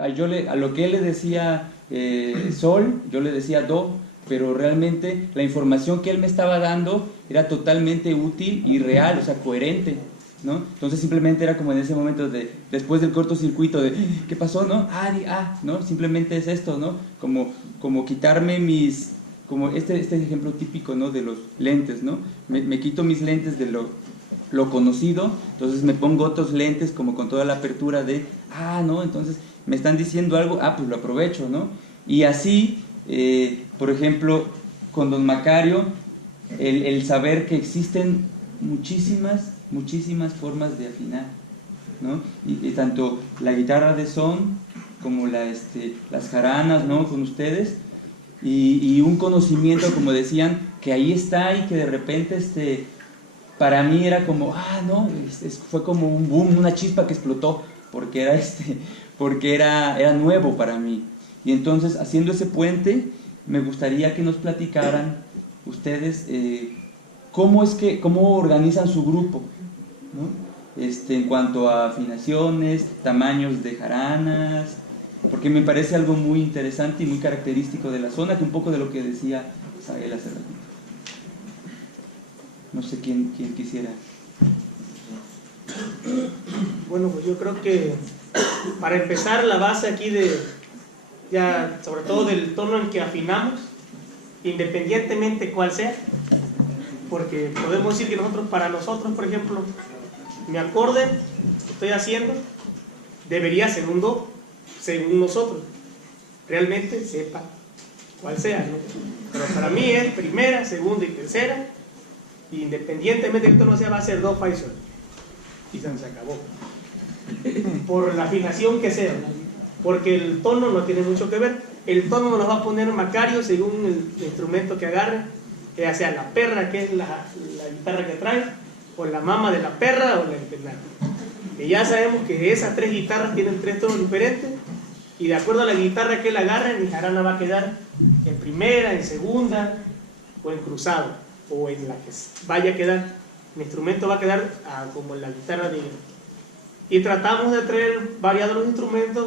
A lo que él le decía sol, yo le decía do, pero realmente la información que él me estaba dando era totalmente útil y real, o sea, coherente, ¿no? Entonces simplemente era como en ese momento después del cortocircuito de ¿qué pasó, no? ¿no? Simplemente es esto, ¿no? Como quitarme como este ejemplo típico, ¿no? De los lentes, ¿no? Me quito mis lentes de lo conocido, entonces me pongo otros lentes como con toda la apertura de, ¿no? Entonces me están diciendo algo, pues lo aprovecho, ¿no? Y así, por ejemplo, con don Macario, el saber que existen muchísimas formas de afinar, ¿no? Y tanto la guitarra de son como las jaranas, ¿no? Con ustedes, y un conocimiento, como decían, que ahí está y que de repente para mí era como, no, fue como un boom, una chispa que explotó, porque era nuevo para mí. Y entonces, haciendo ese puente, me gustaría que nos platicaran ustedes cómo organizan su grupo, ¿no? En cuanto a afinaciones, tamaños de jaranas, porque me parece algo muy interesante y muy característico de la zona, que un poco de lo que decía Sael hace ratito. No sé quién quisiera. Bueno, pues yo creo que para empezar, la base aquí sobre todo del tono en que afinamos, independientemente cuál sea, porque podemos decir que para nosotros, por ejemplo, mi acorde que estoy haciendo debería ser un do, según nosotros, realmente sepa cuál sea, ¿no? Pero para mí es primera, segunda y tercera, y independientemente de que esto no sea, va a ser do, fa y sol, y se acabó, por la afinación que sea, porque el tono no tiene mucho que ver. El tono nos lo va a poner Macario según el instrumento que agarre, ya sea la perra, que es la guitarra que trae, o la mama de la perra, o la empenada. Que ya sabemos que esas tres guitarras tienen tres tonos diferentes, y de acuerdo a la guitarra que él agarre, mi jarana va a quedar en primera, en segunda, o en cruzado, o en la que vaya a quedar. Mi instrumento va a quedar como la guitarra de él. Y tratamos de traer variados los instrumentos,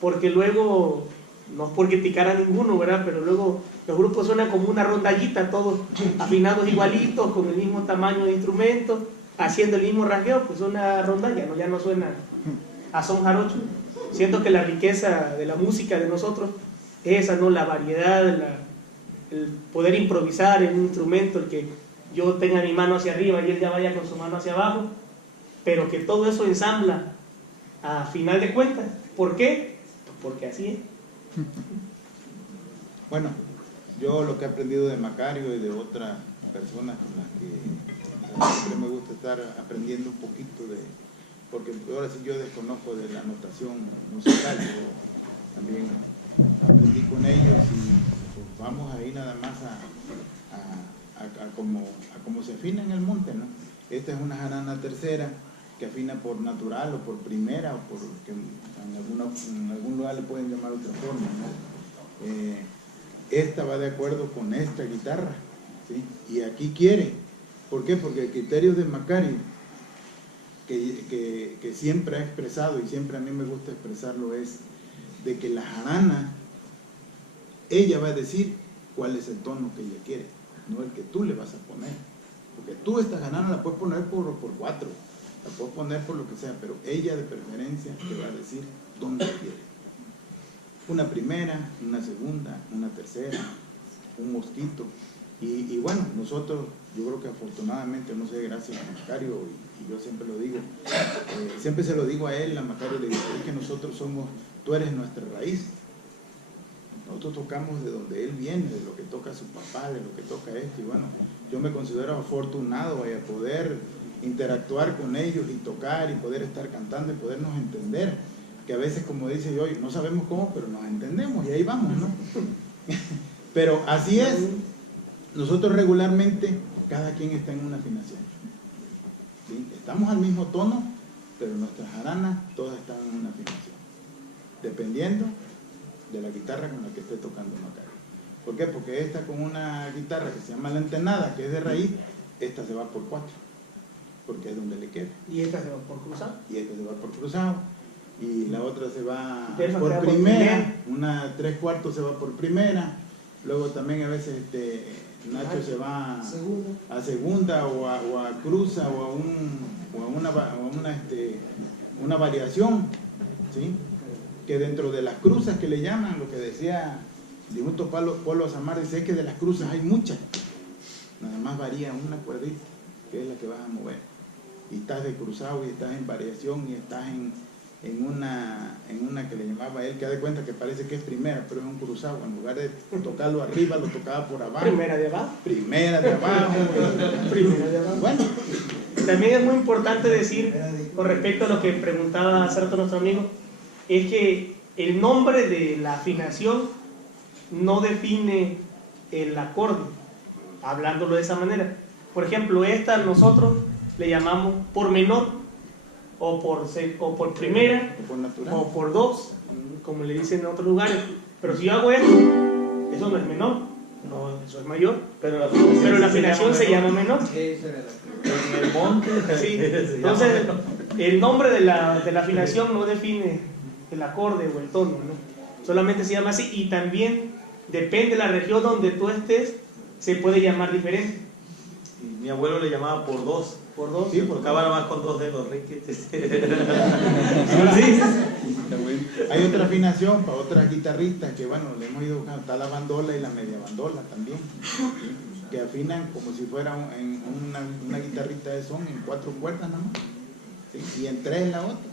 porque luego, no es por criticar a ninguno, ¿verdad? Pero luego los grupos suenan como una rondallita, todos afinados igualitos, con el mismo tamaño de instrumentos, haciendo el mismo rasgueo, pues una rondalla, ¿no? Ya no suena a son jarocho. Siento que la riqueza de la música de nosotros es esa, ¿no? La variedad, el poder improvisar en un instrumento, el que yo tenga mi mano hacia arriba y él ya vaya con su mano hacia abajo, pero que todo eso ensambla a final de cuentas. ¿Por qué? Pues porque así es. Bueno, yo lo que he aprendido de Macario y de otras personas con las que siempre me gusta estar aprendiendo un poquito porque ahora sí yo desconozco de la notación musical, yo también aprendí con ellos y pues vamos ahí nada más a cómo se afina en el monte, ¿no? Esta es una jarana tercera que afina por natural o por primera, o por que en algún lugar le pueden llamar otra forma, ¿no? Esta va de acuerdo con esta guitarra, ¿sí? Y aquí quiere. ¿Por qué? Porque el criterio de Macario, que siempre ha expresado, y siempre a mí me gusta expresarlo, es de que la jarana, ella va a decir cuál es el tono que ella quiere, no el que tú le vas a poner. Porque tú esta jarana la puedes poner por 4, la puedes poner por lo que sea, pero ella de preferencia te va a decir dónde quiere. Una primera, una segunda, una tercera, un mosquito. Y bueno, nosotros, yo creo que afortunadamente, no sé, gracias a Macario, y yo siempre lo digo, siempre se lo digo a él, a Macario le digo, es que nosotros tú eres nuestra raíz. Nosotros tocamos de donde él viene, de lo que toca su papá, de lo que toca esto, y bueno, yo me considero afortunado a poder interactuar con ellos y tocar y poder estar cantando y podernos entender, que a veces, como dice yo, no sabemos cómo, pero nos entendemos y ahí vamos, ¿no? Pero así es, nosotros regularmente, cada quien está en una afinación, ¿sí? Estamos al mismo tono, pero nuestras jaranas todas están en una afinación, dependiendo de la guitarra con la que esté tocando Macario. ¿Por qué? Porque esta con una guitarra que se llama la entenada, que es de raíz, esta se va por 4, porque es donde le queda. Y esta se va por cruzado. Y esta se va por cruzado. y la otra se va Delfa por queda por primera, primera. una 3/4 se va por primera, luego también a veces Nacho se va a segunda o a cruza o a una variación, ¿sí? Que dentro de las cruzas que le llaman, lo que decía Dibuto Polo Samar, dice que de las cruzas hay muchas, nada más varía una cuerdita, que es la que vas a mover, y estás de cruzado y estás en variación y estás en una que le llamaba él, que da de cuenta que parece que es primera, pero es un cruzado, en lugar de tocarlo arriba, lo tocaba por abajo. Primera de abajo. Primera de abajo. Primera de abajo. Bueno, También es muy importante decir, con respecto a lo que preguntaba hace rato nuestro amigo, es que el nombre de la afinación no define el acorde, hablándolo de esa manera. Por ejemplo, esta nosotros le llamamos por menor, o por primera, por natural. o por dos, como le dicen en otros lugares. Pero si yo hago esto, eso no es menor, no, eso es mayor. Pero la afinación se llama menor. En el monte. Sí. Entonces, el nombre de la afinación no define el acorde o el tono, ¿no? Solamente se llama así, y también depende de la región donde tú estés, se puede llamar diferente. Mi abuelo le llamaba por dos. Por dos. Sí, Tocaba nada más con dos dedos, Ricky. Sí. Hay otra afinación para otras guitarristas que, bueno, le hemos ido buscando. Está la bandola y la media bandola también, que afinan como si fuera en una guitarrita de son en 4 cuerdas nada más, ¿sí? Y en 3 la otra.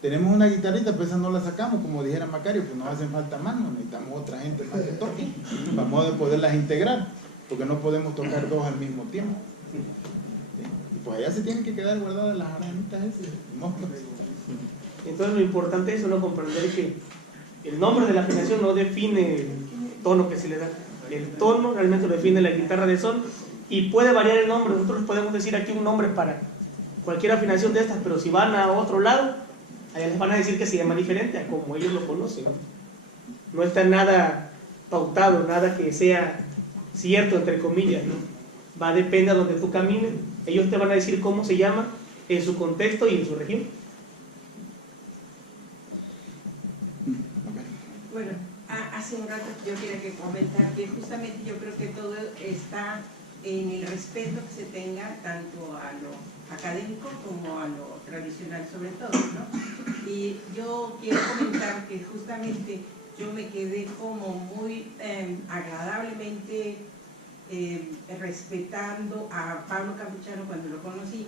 Tenemos una guitarrita, pero esa no la sacamos, como dijera Macario, pues nos hacen falta manos, necesitamos otra gente más que toque, vamos a poderlas integrar, porque no podemos tocar dos al mismo tiempo. ¿Sí? Y pues allá se tienen que quedar guardadas las aranitas esas, monstruos. Entonces lo importante es uno comprender que el nombre de la afinación no define el tono que se le da. El tono realmente lo define la guitarra de sol, y puede variar el nombre. Nosotros podemos decir aquí un nombre para cualquier afinación de estas, pero si van a otro lado, allá les van a decir que se llama diferente a como ellos lo conocen, ¿no? No está nada pautado, nada que sea cierto, entre comillas, ¿no? Va a depender a donde tú camines. Ellos te van a decir cómo se llama en su contexto y en su región. Bueno, hace un rato yo quería comentar que justamente yo creo que todo está en el respeto que se tenga tanto a lo académico como a lo tradicional sobre todo, ¿no? Y yo quiero comentar que justamente yo me quedé como muy agradablemente respetando a Pablo Capuchano cuando lo conocí,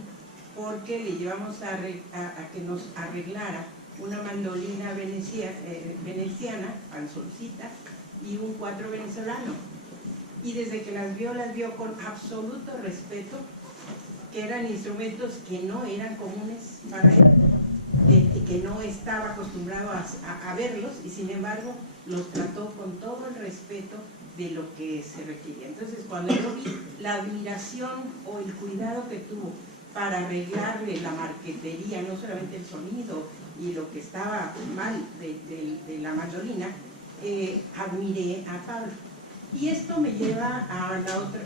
porque le llevamos a que nos arreglara una mandolina veneciana, panzoncita, y un 4 venezolano. Y desde que las vio con absoluto respeto, que eran instrumentos que no eran comunes para él, que no estaba acostumbrado a verlos, y sin embargo los trató con todo el respeto de lo que se requería. Entonces, cuando yo vi la admiración o el cuidado que tuvo para arreglarle la marquetería, no solamente el sonido y lo que estaba mal de la mandolina, admiré a Pablo. Y esto me lleva a la otra,